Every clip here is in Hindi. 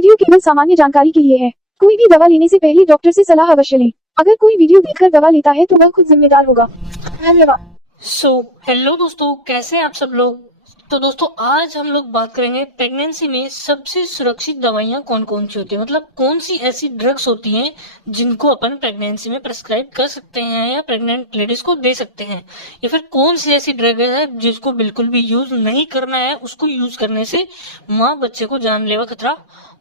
वीडियो केवल सामान्य जानकारी के लिए है। कोई भी दवा लेने से पहले डॉक्टर से सलाह अवश्य लें। अगर कोई वीडियो देखकर दवा लेता है तो वह खुद जिम्मेदार होगा। धन्यवाद। हेलो दोस्तों, कैसे हैं आप सब लोग। तो दोस्तों, आज हम लोग बात करेंगे प्रेगनेंसी में सबसे सुरक्षित दवाइयां कौन कौन सी होती है, मतलब कौन सी ऐसी ड्रग्स होती हैं जिनको अपन प्रेगनेंसी में प्रेस्क्राइब कर सकते हैं या प्रेग्नेंट लेडीज को दे सकते हैं, या फिर कौन सी ऐसी ड्रग है जिसको बिल्कुल भी यूज नहीं करना है, उसको यूज करने से माँ बच्चे को जानलेवा खतरा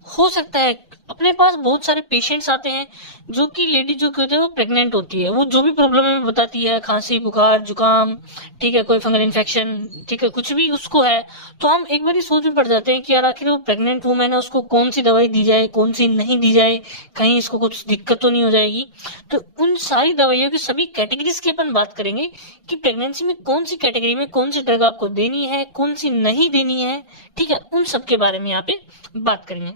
हो सकता है। अपने पास बहुत सारे पेशेंट्स आते हैं जो कि लेडी जो कहते हैं वो प्रेग्नेंट होती है, वो जो भी प्रॉब्लम है बताती है, खांसी बुखार जुकाम, ठीक है, कोई फंगल इन्फेक्शन, ठीक है, कुछ भी उसको है, तो हम एक बार सोच में पड़ जाते हैं कि यार आखिर वो प्रेग्नेंट वूमेन है, उसको कौन सी दवाई दी जाए, कौन सी नहीं दी जाए, कहीं इसको कुछ दिक्कत तो नहीं हो जाएगी। तो उन सारी दवाइयों की सभी कैटेगरीज की अपन बात करेंगे कि प्रेगनेंसी में कौन सी कैटेगरी में कौन सी ड्रग आपको देनी है, कौन सी नहीं देनी है, ठीक है, उन सब के बारे में यहाँ पे बात करेंगे।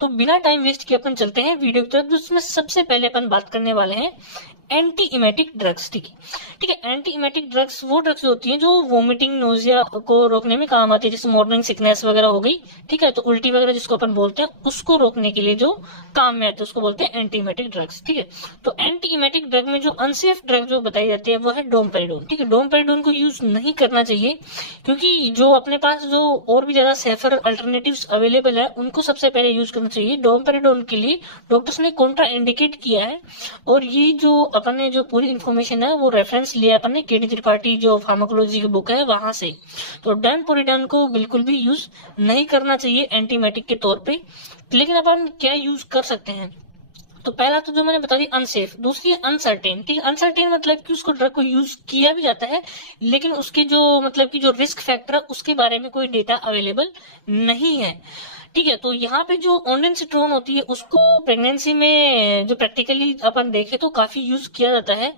तो बिना टाइम वेस्ट किए अपन चलते हैं वीडियो की तरफ, जिसमें सबसे पहले अपन बात करने वाले हैं एंटी इमेटिक ड्रग्स। ठीक है, एंटी इमेटिक ड्रग्स वो ड्रग्स होती हैं जो वोमिटिंग नोजिया को रोकने में काम आती है, जैसे मॉर्निंग सिकनेस वगैरह हो गई, ठीक है, तो उल्टी वगैरह जिसको अपन बोलते हैं, उसको रोकने के लिए जो काम में आते हैं उसको बोलते हैं एंटी इमेटिक ड्रग्स। ठीक है, तो एंटी इमेटिक ड्रग में जो अनसेफ ड्रग जो बताई जाती है वो है डोमपेरिडोन। ठीक है, डोमपेरिडोन को यूज नहीं करना चाहिए, क्योंकि जो अपने पास जो और भी ज्यादा सेफर अल्टरनेटिव्स अवेलेबल है उनको सबसे पहले यूज करना चाहिए। डोमपेरिडोन के लिए डॉक्टर्स ने कॉन्ट्रा इंडिकेट किया है, और ये जो अपन ने जो पूरी इन्फॉर्मेशन है वो रेफरेंस लिया अपन ने केडी त्रिपाठी जो फार्माकोलॉजी की बुक है वहां से। तो डोमपेरिडोन को बिल्कुल भी यूज नहीं करना चाहिए एंटीमेटिक के तौर पे। लेकिन अपन क्या यूज कर सकते हैं, तो पहला तो जो मैंने बता दी अनसेफ, दूसरी अनसर्टेन। ठीक है, अनसर्टेन मतलब कि उसको ड्रग को यूज किया भी जाता है लेकिन उसके जो मतलब कि जो रिस्क फैक्टर है उसके बारे में कोई डेटा अवेलेबल नहीं है। ठीक है, तो यहाँ पे जो ऑनडेनसिट्रोन होती है उसको प्रेगनेंसी में जो प्रैक्टिकली अपन देखे तो काफी यूज किया जाता है,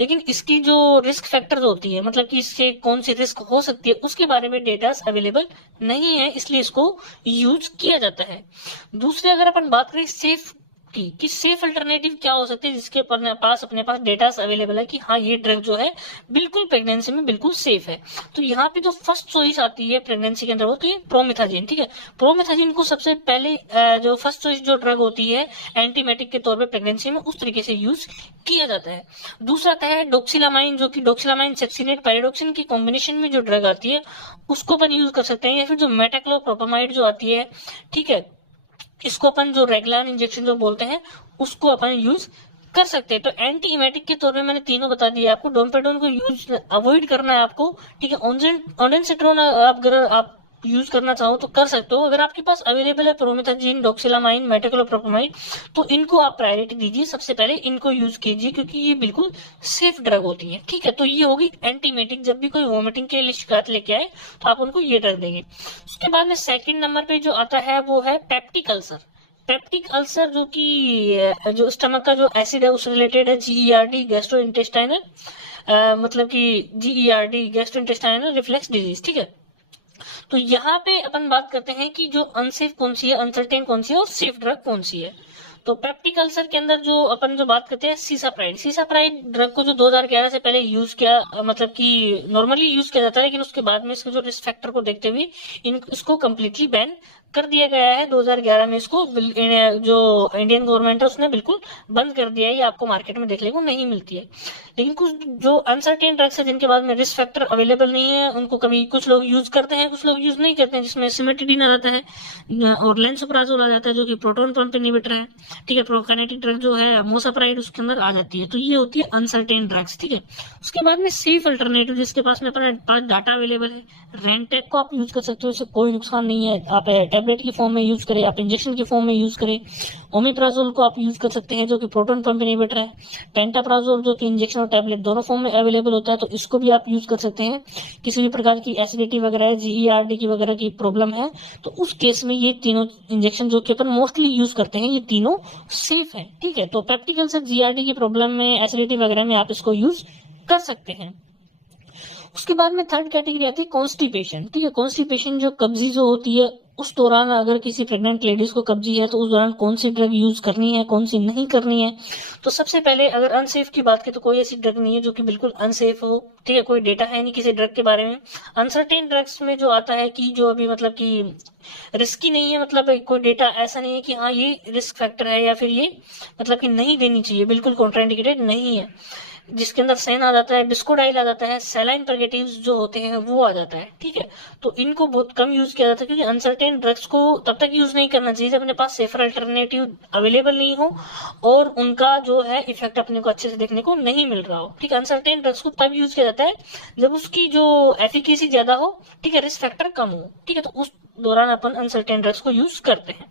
लेकिन इसकी जो रिस्क फैक्टर्स होती है, मतलब कि इससे कौन सी रिस्क हो सकती है उसके बारे में डेटा अवेलेबल नहीं है, इसलिए इसको यूज किया जाता है। दूसरे अगर अपन बात करें सेफ कि सेफ अल्टरनेटिव क्या हो सकते हैं जिसके अपने पास डेटा अवेलेबल है कि हाँ ये ड्रग जो है बिल्कुल प्रेगनेंसी में बिल्कुल सेफ है। तो यहाँ पे जो फर्स्ट चॉइस आती है प्रेगनेंसी के अंदर वो तो ये प्रोमिथाजिन। ठीक है, प्रोमिथाजिन को सबसे पहले जो फर्स्ट चॉइस जो ड्रग होती है एंटीमेटिक के तौर पर प्रेगनेंसी में उस तरीके से यूज किया जाता है। दूसरा आता है डोक्सिलामाइन, जो कि डोक्सिलामाइन सेक्सिनेट पैराडॉक्सिन की कॉम्बिनेशन में जो ड्रग आती है उसको अपन यूज कर सकते हैं, या फिर जो मेटाक्लोप्रोपामाइड जो आती है, ठीक है, इसको अपन जो रेगुलर इंजेक्शन जो बोलते हैं उसको अपन यूज कर सकते हैं। तो एंटी इमेटिक के तौर पे मैंने तीनों बता दिया आपको। डोमपेरिडोन को यूज अवॉइड करना है आपको, ठीक है। ऑन्डेनसिट्रोन अगर आप यूज करना चाहो तो कर सकते हो, अगर आपके पास अवेलेबल है प्रोमिथाजिन, डोक्सिलामाइन, मेटाक्लोप्रोपामाइड, तो इनको आप प्रायोरिटी दीजिए, सबसे पहले इनको यूज कीजिए क्योंकि ये बिल्कुल सेफ ड्रग होती है। ठीक है, तो ये होगी एंटीमेटिक। जब भी कोई वॉमिटिंग के लिए शिकायत लेके आए तो आप उनको ये ड्रग देंगे। उसके बाद में सेकंड नंबर पे जो आता है वो है पेप्टिक अल्सर। पेप्टिक अल्सर जो कि जो स्टमक का जो एसिड है उससे रिलेटेड है, जीईआरडी गैस्ट्रो इंटेस्टाइनल, मतलब कि GERD gastro intestinal reflex disease. ठीक है, तो यहाँ पे अपन बात करते हैं कि जो अनसेफ कौन सी है, अनसर्टेन कौन सी है और सेफ ड्रग कौन सी है। तो पेप्टिक अल्सर के अंदर जो अपन जो बात करते हैं सीसाप्राइड ड्रग को जो 2011 से पहले यूज किया, मतलब कि नॉर्मली यूज किया जाता है, लेकिन उसके बाद में इसके जो रिस्क फैक्टर को देखते हुए इसको कम्प्लीटली बैन कर दिया गया है। 2011 में इसको जो इंडियन गवर्नमेंट है उसने बिल्कुल बंद कर दिया है, ये आपको मार्केट में देखने को नहीं मिलती है। लेकिन कुछ जो अनसर्टेन ड्रग्स है जिनके बाद में रिस्क फैक्टर अवेलेबल नहीं है उनको कभी कुछ लोग यूज करते हैं, कुछ लोग यूज नहीं करते हैं, जिसमें सिमेटिडीन आ जाता है और लेंसोप्राजोल आ जाता है जो कि प्रोटॉन पंप इनहिबिटर है। ठीक है, प्रोकाइनेटिक ड्रग जो है मोसाप्राइड उसके अंदर आ जाती है। तो ये होती है अनसर्टेन ड्रग्स। ठीक है, उसके बाद में सेफ अल्टरनेटिव जिसके पास में अपने पास डाटा अवेलेबल है, रेंटेक को आप यूज कर सकते हो, इससे कोई नुकसान नहीं है। आप टेबलेट की फॉर्म में यूज करें, आप इंजेक्शन की फॉर्म में यूज करें। ओमिप्राजोल को आप यूज कर सकते हैं जो कि प्रोटॉन पंप इनहिबिटर है। पेंटाप्राजोल जो कि इंजेक्शन और टेबलेट दोनों फॉर्म में अवेलेबल होता है, तो इसको भी आप यूज कर सकते हैं। किसी भी प्रकार की एसिडिटी वगैरह, जीईआरडी की वगैरह की प्रॉब्लम है तो उस केस में ये तीनों इंजेक्शन जो कि अपन मोस्टली यूज करते हैं ये तीनों सेफ है। ठीक है, तो पेप्टिक अल्सर, जीईआरडी की प्रॉब्लम में, एसिडिटी वगैरह में आप इसको यूज कर सकते हैं। उसके बाद में थर्ड कैटेगरी आती है कॉन्स्टिपेशन। ठीक है, कॉन्स्टिपेशन जो कब्जी जो होती है उस दौरान अगर किसी प्रेग्नेंट लेडीज को कब्जी है तो उस दौरान कौन सी ड्रग यूज करनी है, कौन सी नहीं करनी है। तो सबसे पहले अगर अनसेफ की बात करें तो कोई ऐसी ड्रग नहीं है जो कि बिल्कुल अनसेफ हो। ठीक है, कोई डेटा है नहीं किसी ड्रग के बारे में। अनसर्टेन ड्रग्स में जो आता है कि जो अभी मतलब कि रिस्की नहीं है, मतलब कोई डेटा ऐसा नहीं है कि हाँ ये रिस्क फैक्टर है या फिर ये मतलब कि नहीं देनी चाहिए, बिल्कुल कॉन्ट्राइंडिकेटेड नहीं है। जिसके अंदर सैन आ जाता है, बिस्कोडाइल आ जाता है, सैलाइन परगेटिव्स जो होते हैं वो आ जाता है। ठीक है, तो इनको बहुत कम यूज किया जाता है क्योंकि अनसर्टेन ड्रग्स को तब तक यूज नहीं करना चाहिए जब अपने पास सेफर अल्टरनेटिव अवेलेबल नहीं हो और उनका जो है इफेक्ट अपने को अच्छे से देखने को नहीं मिल रहा हो। ठीक है, अनसर्टेन ड्रग्स को तब यूज किया जाता है जब उसकी जो एफिकेसी ज्यादा हो, ठीक है, रिस्क फैक्टर कम हो। ठीक है, तो उस दौरान अपन अनसर्टेन ड्रग्स को यूज करते हैं।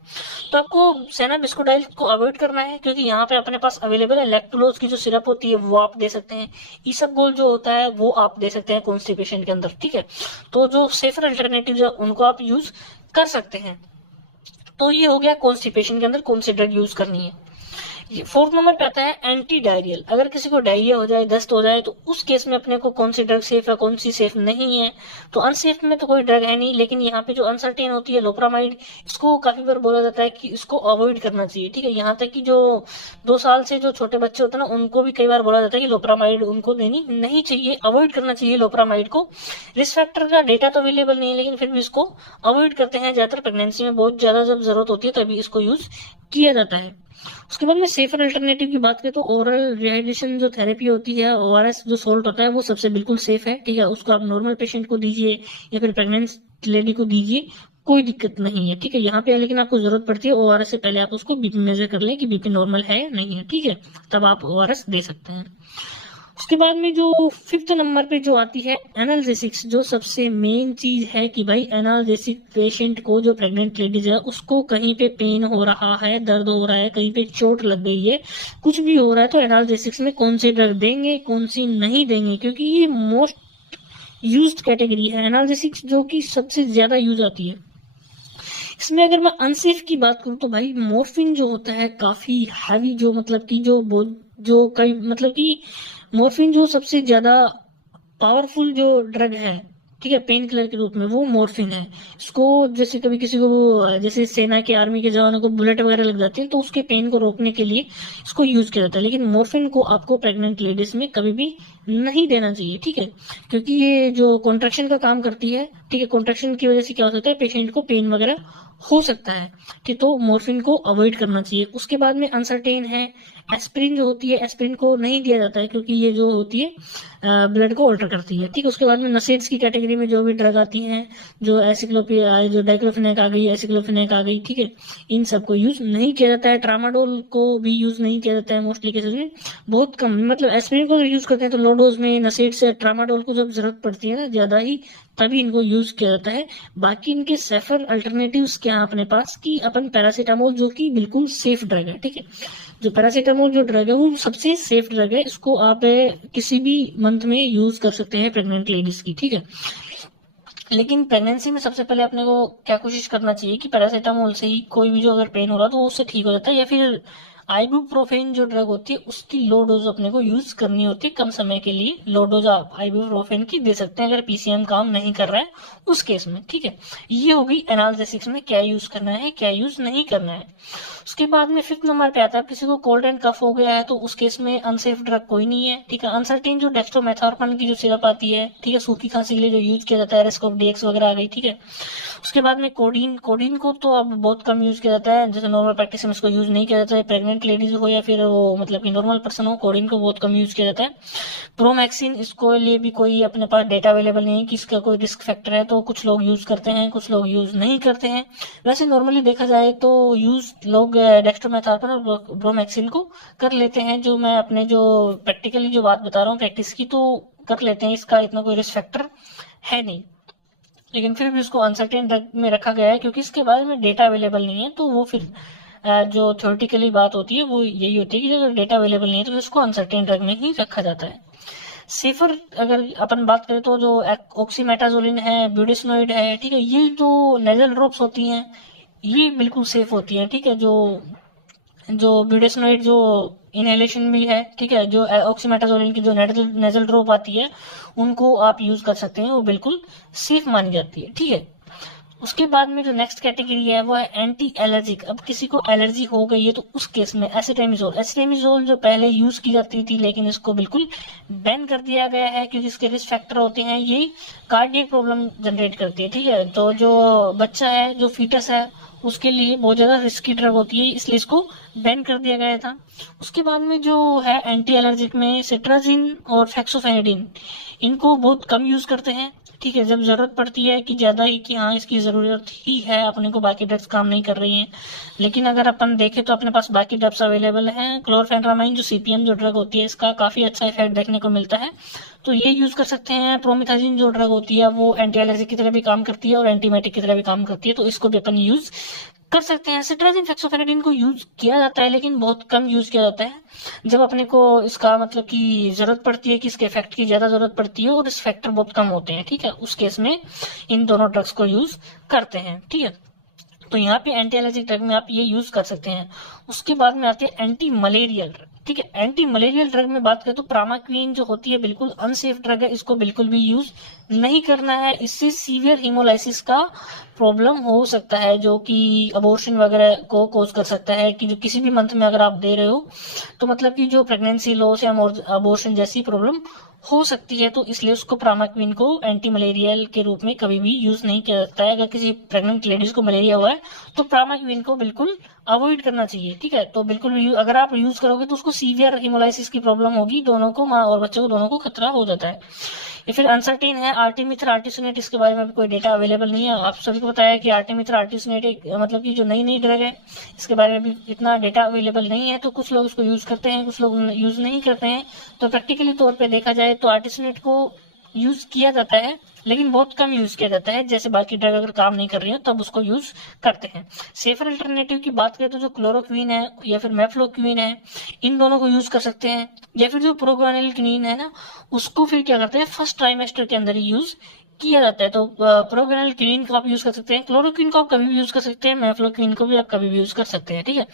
तो आपको सेना बिस्कोडाइल को अवॉइड करना है क्योंकि यहाँ पे अपने पास अवेलेबल है लैक्टुलोज की जो सिरप होती है वो आप दे सकते हैं, ईसबगोल जो होता है वो आप दे सकते हैं कॉन्स्टिपेशन के अंदर। ठीक है, तो जो सेफर अल्टरनेटिव है उनको आप यूज कर सकते हैं। तो ये हो गया कॉन्स्टिपेशन के अंदर कौन सी ड्रग यूज करनी है। फोर्थ नंबर पे आता है एंटी डायरियल। अगर किसी को डायरिया हो जाए, दस्त हो जाए, तो उस केस में अपने को कौन सी ड्रग सेफ है, कौन सी सेफ नहीं है। तो अनसेफ में तो कोई ड्रग है नहीं, लेकिन यहाँ पे जो अनसर्टेन होती है लोप्रामाइड, इसको काफी बार बोला जाता है कि इसको अवॉइड करना चाहिए। ठीक है, यहाँ तक कि जो 2 साल से जो छोटे बच्चे होते हैं ना उनको भी कई बार बोला जाता है कि लोप्रामाइड उनको देनी नहीं चाहिए, अवॉइड करना चाहिए लोप्रामाइड को। रिस्क फैक्टर का डेटा तो अवेलेबल नहीं है लेकिन फिर भी इसको अवॉइड करते हैं, ज्यादातर प्रेगनेंसी में बहुत ज्यादा जब जरूरत होती है तभी इसको यूज किया जाता है। उसके बाद में सेफर अल्टरनेटिव की बात करें तो ओरल रिहाइड्रेशन जो थेरेपी होती है, ओआरएस जो सोल्ट होता है वो सबसे बिल्कुल सेफ है। ठीक है, उसको आप नॉर्मल पेशेंट को दीजिए या फिर प्रेग्नेंट लेडी को दीजिए, कोई दिक्कत नहीं है। ठीक है, यहाँ पे लेकिन आपको जरूरत पड़ती है ओआरएस से पहले आप उसको बीपी मेजर कर लें कि बीपी नॉर्मल है या नहीं है। ठीक है, तब आप ओआरएस दे सकते हैं। उसके बाद में जो 5th नंबर पे जो आती है एनाल्जेसिक्स, जो सबसे मेन चीज है कि भाई एनाल्जेसिक पेशेंट को, जो प्रेग्नेंट लेडीज है उसको कहीं पे पेन हो रहा है, दर्द हो रहा है, कहीं पे चोट लग गई है, कुछ भी हो रहा है, तो एनाल्जेसिक्स में कौन सी ड्रग देंगे कौन सी नहीं देंगे, क्योंकि ये मोस्ट यूज्ड कैटेगरी है एनाल्जेसिक्स, जो कि सबसे ज्यादा यूज आती है। इसमें अगर मैं अनसेफ की बात करूं तो भाई मॉर्फिन जो होता है काफी हैवी, जो मतलब कि जो कई मतलब कि मॉर्फिन जो सबसे ज्यादा पावरफुल जो ड्रग है, ठीक है, पेन किलर के रूप में, वो मॉर्फिन है। इसको जैसे कभी किसी को, जैसे सेना के आर्मी के जवानों को बुलेट वगैरह लग जाती है तो उसके पेन को रोकने के लिए इसको यूज किया जाता है, लेकिन मॉर्फिन को आपको प्रेग्नेंट लेडीज में कभी भी नहीं देना चाहिए। ठीक है, क्योंकि ये जो कॉन्ट्रैक्शन का काम करती है, ठीक है, कॉन्ट्रैक्शन की वजह से क्या हो सकता है, पेशेंट को पेन वगैरह हो सकता है। ठीक, तो मॉर्फिन को अवॉइड करना चाहिए। उसके बाद में अनसर्टेन है, एस्पिरिन जो होती है, एस्पिरिन को नहीं दिया जाता है क्योंकि ये जो होती है ब्लड को अल्टर करती है। ठीक, उसके बाद में नसेड्स की कैटेगरी में जो भी ड्रग आती हैं, जो जो डाइक्लोफिनेक आ गई, एसिक्लोफिनेक आ गई, ठीक है, इन सबको यूज नहीं किया जाता है। ट्रामाडोल को भी यूज नहीं किया जाता है मोस्टली केसेस में, बहुत कम। मतलब एस्पिरिन को यूज करते हैं तो लो डोज में, नसेड्स से ट्रामाडोल को जब जरूरत पड़ती है ना ज्यादा ही, तभी इनको यूज किया जाता है। बाकी इनके सेफर अल्टरनेटिव्स क्या है अपने पास, कि अपन पैरासीटामोल, जो कि बिल्कुल सेफ ड्रग है। ठीक है, जो पैरासीटामोल जो ड्रग है वो सबसे सेफ ड्रग है, इसको आप किसी भी मंथ में यूज कर सकते हैं प्रेग्नेंट लेडीज की। ठीक है, लेकिन प्रेगनेंसी में सबसे पहले अपने को क्या कोशिश करना चाहिए कि पैरासीटामोल से ही कोई भी जो अगर पेन हो रहा तो उससे ठीक हो जाता है, या फिर आइबुप्रोफेन जो ड्रग होती है उसकी लो डोज अपने को यूज करनी होती है कम समय के लिए। लो डोज आप आइबुप्रोफेन की दे सकते हैं अगर पीसीएम काम नहीं कर रहा है उस केस में। ठीक है, ये होगी एनाल्जेसिक्स में क्या यूज करना है क्या यूज नहीं करना है। उसके बाद में 5th नंबर पे आता है किसी को कोल्ड एंड कफ हो गया है तो उस केस में अनसेफ ड्रग कोई नहीं है। ठीक है, अनसर्टेन जो डेक्स्ट्रोमेथोर्पन की जो सिरप आती है, ठीक है, सूखी खांसी के लिए जो यूज किया जाता है, रेस्कोप डीएक्स वगैरह आ गई। ठीक है, उसके बाद में कोडीन को तो अब बहुत कम यूज किया जाता है, जैसे नॉर्मल प्रैक्टिस में इसको यूज नहीं किया जाता है। प्रेग्नेंट लेडीज हो या फिर वो मतलब कि नॉर्मल पर्सन हो, कोडीन को बहुत कम यूज किया जाता है। प्रोमैक्सिन, इसको लिए भी कोई अपने पास डेटा अवेलेबल नहीं है कि इसका कोई रिस्क फैक्टर है, तो कुछ लोग यूज करते हैं कुछ लोग यूज नहीं करते हैं। वैसे नॉर्मली देखा जाए तो यूज लोग डेक्स्ट्रोमेथोर्पन और ब्रोमैक्सिन को कर लेते हैं। जो मैं अपने जो प्रैक्टिकली जो बात बता रहा हूँ प्रैक्टिस की, तो कर लेते हैं, इसका इतना कोई रिस्क फैक्टर है नहीं, लेकिन फिर भी उसको अनसर्टेन ड्रग में रखा गया है क्योंकि इसके बारे में डेटा अवेलेबल नहीं है। तो वो फिर जो थ्योरेटिकली बात होती है वो यही होती है कि अगर डेटा अवेलेबल नहीं है तो इसको अनसर्टेन ड्रग में ही रखा जाता है। सेफर अगर अपन बात करें तो जो ऑक्सीमेटाजोलिन है, ब्यूडेसिनोइड है, ठीक है, ये जो नेजल ड्रॉप्स होती हैं ये बिल्कुल सेफ होती हैं। ठीक है, जो जो ब्यूटेसनोइड जो इनहेलेशन भी है, ठीक है, जो ऑक्सीमेटाजोलिन की जो नेजल ड्रॉप आती है उनको आप यूज कर सकते हैं, वो बिल्कुल सेफ मानी जाती है, ठीक है। उसके बाद में जो नेक्स्ट कैटेगरी है वो है एंटी एलर्जिक। अब किसी को एलर्जी हो गई है तो उस केस में एसिटामिजोल जो पहले यूज की जाती थी, लेकिन इसको बिल्कुल बैन कर दिया गया है क्योंकि इसके रिस्क फैक्टर होते हैं, ये कार्डियक प्रॉब्लम जनरेट करती है, ठीक है। तो जो बच्चा है, जो फीटस है, उसके लिए बहुत ज्यादा रिस्की ड्रग होती है, इसलिए इसको बैन कर दिया गया था। उसके बाद में जो है एंटी एलर्जिक में सिट्राजिन और फेक्सोफेनेडिन, इनको बहुत कम यूज करते हैं, ठीक है। जब जरूरत पड़ती है कि ज्यादा ही कि हाँ इसकी जरूरत ही है अपने को, बाकी ड्रग्स काम नहीं कर रही हैं, लेकिन अगर अपन देखें तो अपने पास बाकी ड्रग्स अवेलेबल हैं। क्लोरफेनरामाइन जो सीपीएम जो ड्रग होती है, इसका काफी अच्छा इफेक्ट देखने को मिलता है, तो ये यूज कर सकते हैं। प्रोमिथाजिन जो ड्रग होती है वो एंटी एलर्जिक की तरह भी काम करती है और एंटीबायोटिक की तरह भी काम करती है, तो इसको भी अपन यूज कर सकते हैं। सिट्राजिन फेक्सोफेनेडिन को यूज किया जाता है, लेकिन बहुत कम यूज किया जाता है। जब अपने को इसका मतलब कि जरूरत पड़ती है, कि इसके इफेक्ट की ज्यादा जरूरत पड़ती है और इस फैक्टर बहुत कम होते हैं, ठीक है, उस केस में इन दोनों ड्रग्स को यूज करते हैं, ठीक है। तो यहाँ पे एंटी एलर्जिक ड्रग में आप ये यूज कर सकते हैं। उसके बाद में आती है एंटी मलेरियल ड्रग, ठीक है। एंटी मलेरियल ड्रग में बात करें तो प्रामाक्विन जो होती है बिल्कुल अनसेफ ड्रग है, इसको बिल्कुल भी यूज नहीं करना है। इससे सीवियर हीमोलाइसिस का प्रॉब्लम हो सकता है, जो कि अबॉर्शन वगैरह को कोज कर सकता है, कि जो किसी भी मंथ में अगर आप दे रहे हो तो मतलब कि जो प्रेगनेंसी लॉस या अबॉर्शन जैसी प्रॉब्लम हो सकती है, तो इसलिए उसको प्रामाक्विन को एंटी मलेरियल के रूप में कभी भी यूज नहीं किया जाता है। अगर किसी प्रेग्नेंट लेडीज को मलेरिया हुआ है तो प्रामाक्विन को बिल्कुल अवॉइड करना चाहिए, ठीक है। तो बिल्कुल भी अगर आप यूज करोगे तो उसको सीवियर हिमोलाइसिस की प्रॉब्लम होगी, दोनों को, माँ और बच्चे को, दोनों को खतरा हो जाता है। या फिर अनसर्टेन है आर्टिमिथर आर्टिसोनेट, इसके बारे में भी कोई डेटा अवेलेबल नहीं है। आप सभी को पता है कि आर्टिमिथर आर्टिसोनेट एक मतलब कि जो नई नई ड्रग है, इसके बारे में भी इतना डेटा अवेलेबल नहीं है, तो कुछ लोग उसको यूज करते हैं, कुछ लोग यूज नहीं करते हैं। तो प्रैक्टिकली तौर पे देखा जाए तो आर्टिसोनेट को यूज किया जाता है, लेकिन बहुत कम यूज किया जाता है। जैसे बाकी ड्रग अगर काम नहीं कर रही हो तब उसको यूज करते हैं। सेफर अल्टरनेटिव की बात करें तो जो क्लोरोक्वीन है या फिर मेफ्लोक्वीन है, इन दोनों को यूज कर सकते हैं। या फिर जो प्रोग्रानिल है ना, उसको फिर क्या करते हैं, फर्स्ट ट्राइमेस्टर के अंदर ही यूज किया जाता है। तो प्रोग्रानिल क्लीन को आप यूज कर सकते हैं, क्लोरोक्वीन को आप कभी भी यूज कर सकते हैं, मेफ्लोक्वीन को भी आप कभी भी यूज कर सकते हैं, ठीक है।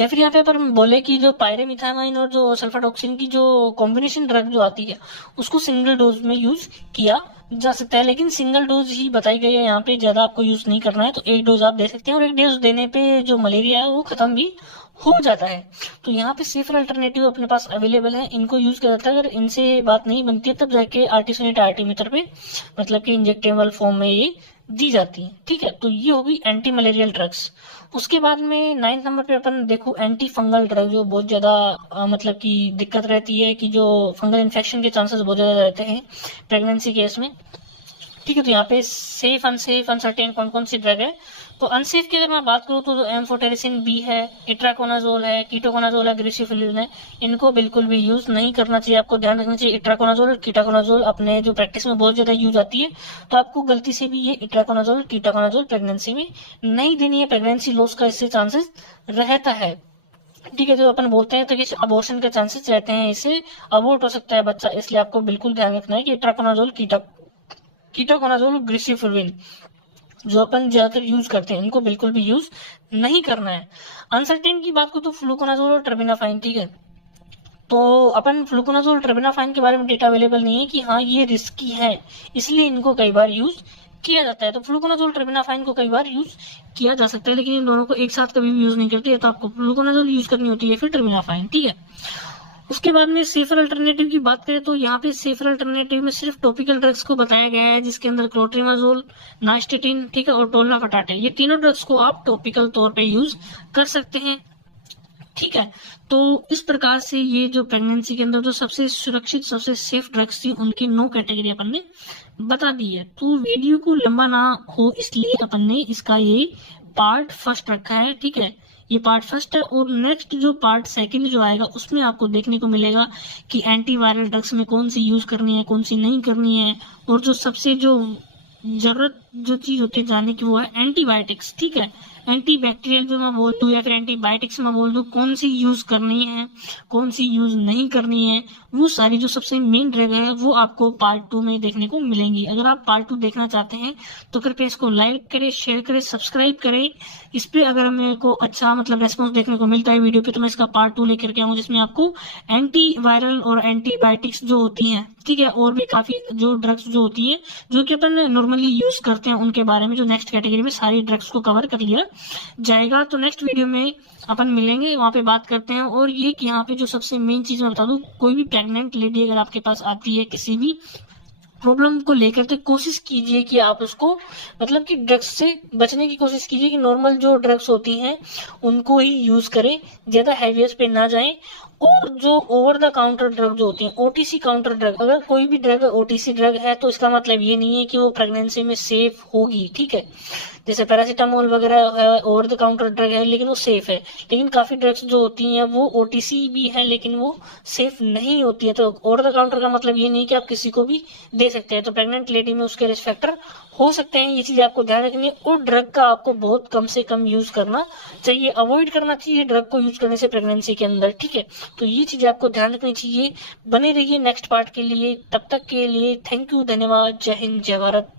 या फिर यहाँ पे पर बोले कि जो पायरेमिथामाइन और जो सल्फाटॉक्सिन की जो कॉम्बिनेशन ड्रग जो आती है, उसको सिंगल डोज में यूज किया जा सकता है, लेकिन सिंगल डोज ही बताई गई है यहाँ पे, ज्यादा आपको यूज नहीं करना है। तो एक डोज आप दे सकते हैं और एक डोज देने पे जो मलेरिया है वो खत्म भी हो जाता है। तो यहाँ पे सेफर अल्टरनेटिव अपने पास अवेलेबल है, इनको यूज किया जाता है। अगर इनसे बात नहीं बनती है तब जाके आर्टिसोनेट आर्टिमीटर पे मतलब कि इंजेक्टेबल फॉर्म में ये दी जाती है, ठीक है। तो ये होगी एंटी मलेरियल ड्रग्स। उसके बाद में 9th नंबर पे अपन देखो एंटी फंगल ड्रग, जो बहुत ज्यादा मतलब कि दिक्कत रहती है, कि जो फंगल इन्फेक्शन के चांसेस बहुत ज्यादा रहते हैं प्रेगनेंसी केस में, ठीक है। तो यहाँ पे सेफ, अनसेफ, अनसर्टेन कौन कौन सी ड्रग है। तो अनसेफ की अगर मैं बात करूँ तो एम्फोटेरिसिन बी है, इट्राकोनाजोल है, कीटोकोनाजोल है, ग्रिसिफिलिन है, इनको बिल्कुल भी यूज नहीं करना चाहिए। आपको ध्यान रखना चाहिए, इट्राकोनाजोल और कीटोकोनाजोल अपने जो प्रैक्टिस में बहुत ज्यादा यूज आती है, तो आपको गलती से भी ये इट्राकोनाजोल कीटोकोनाजोल प्रेगनेंसी में नहीं देनी है। प्रेगनेंसी लॉस का इससे चांसेस रहता है, ठीक है। जो अपन बोलते हैं तो कि अबॉर्शन के चांसेस रहते हैं, इससे अबॉर्ट हो सकता है बच्चा, इसलिए आपको बिल्कुल ध्यान रखना है कि इट्राकोनाजोल कीटोकोनाजोल ग्रिसिफिलिन जो अपन ज्यादातर यूज करते हैं, इनको बिल्कुल भी यूज नहीं करना है। अनसर्टेन की बात करो तो फ्लूकोनाजोल और टर्बिनाफाइन, ठीक है। तो अपन फ्लूकोनाजोल टर्बिनाफाइन के बारे में डेटा अवेलेबल नहीं है कि हाँ ये रिस्की है, इसलिए इनको कई बार यूज किया जाता है। तो फ्लूकोनाजोल टर्बिनाफाइन को कई बार यूज किया जा सकता है, लेकिन इन दोनों को एक साथ कभी भी यूज नहीं करते, तो आपको फ्लूकोनाजोल यूज करनी होती है, फिर टर्बिनाफाइन, ठीक है। उसके बाद में सेफर अल्टरनेटिव की बात करें तो यहाँ पे सेफर अल्टरनेटिव में सिर्फ टॉपिकल ड्रग्स को बताया गया है, जिसके अंदर क्लोट्रिमाजोल, नास्टेटिन, ठीक है, और टोलनाफटाटे, ये तीनों ड्रग्स को आप टॉपिकल तौर पे यूज कर सकते हैं, ठीक है। तो इस प्रकार से ये जो प्रेगनेंसी के अंदर जो सबसे सुरक्षित, सबसे सेफ ड्रग्स थी, उनकी 9 कैटेगरी अपन ने बता दी है। तो वीडियो को लंबा ना हो इसलिए अपन ने इसका ये पार्ट फर्स्ट रखा है, ठीक है। ये पार्ट फर्स्ट है, और नेक्स्ट जो पार्ट सेकंड जो आएगा उसमें आपको देखने को मिलेगा कि एंटीवायरल ड्रग्स में कौन सी यूज करनी है, कौन सी नहीं करनी है, और जो सबसे जो जरूरत जो चीज होती है जानने की वो है एंटीबायोटिक्स, ठीक है। एंटीबैक्टीरियल जो मैं बोल दूँ या फिर एंटीबायोटिक्स मैं बोल दूँ, कौन सी यूज करनी है, कौन सी यूज नहीं करनी है, वो सारी जो सबसे मेन ड्रग है वो आपको पार्ट 2 में देखने को मिलेंगी। अगर आप पार्ट 2 देखना चाहते हैं तो कृपया इसको लाइक करें, शेयर करें, सब्सक्राइब करें। इस पे अगर मेरे को अच्छा मतलब रेस्पॉन्स देखने को मिलता है वीडियो पे, तो मैं इसका पार्ट 2 लेकर के आऊँ, जिसमें आपको एंटी वायरल और एंटीबायोटिक्स जो होती हैं, ठीक है, और भी काफी जो ड्रग्स जो होती हैं जो कि अपन नॉर्मली यूज करते हैं, उनके बारे में जो नेक्स्ट कैटेगरी में सारी ड्रग्स को कवर कर लिया जाएगा। तो नेक्स्ट वीडियो में अपन मिलेंगे, वहां पे बात करते हैं। और ये कि यहाँ पे जो सबसे मेन चीज मैं बता दूं, कोई भी प्रेग्नेंट लेडी अगर आपके पास आती है किसी भी प्रॉब्लम को लेकर, तो कोशिश कीजिए कि आप उसको मतलब कि ड्रग्स से बचने की कोशिश कीजिए, कि नॉर्मल जो ड्रग्स होती हैं उनको ही यूज करें, ज्यादा हैवीएस्ट पे ना जाएं। और जो ओवर द काउंटर ड्रग जो होती हैं, ओटीसी काउंटर ड्रग, अगर कोई भी ड्रग ओटीसी ड्रग है तो इसका मतलब ये नहीं है कि वो प्रेगनेंसी में सेफ होगी, ठीक है। जैसे पैरासीटामोल वगैरह ओवर द काउंटर ड्रग है लेकिन वो सेफ है, लेकिन काफी ड्रग्स जो होती हैं वो ओटीसी भी है लेकिन वो सेफ नहीं होती है। तो ओवर द काउंटर का मतलब ये नहीं कि आप किसी को भी दे सकते हैं। तो प्रेग्नेंट लेडी में उसके रिस्क फैक्टर हो सकते हैं, ये चीज आपको ध्यान रखनी है। और ड्रग का आपको बहुत कम से कम यूज करना चाहिए, अवॉइड करना चाहिए ड्रग को यूज करने से प्रेगनेंसी के अंदर, ठीक है। तो ये चीजें आपको ध्यान रखनी चाहिए। बने रहिए नेक्स्ट पार्ट के लिए, तब तक के लिए थैंक यू, धन्यवाद, जय हिंद, जय भारत।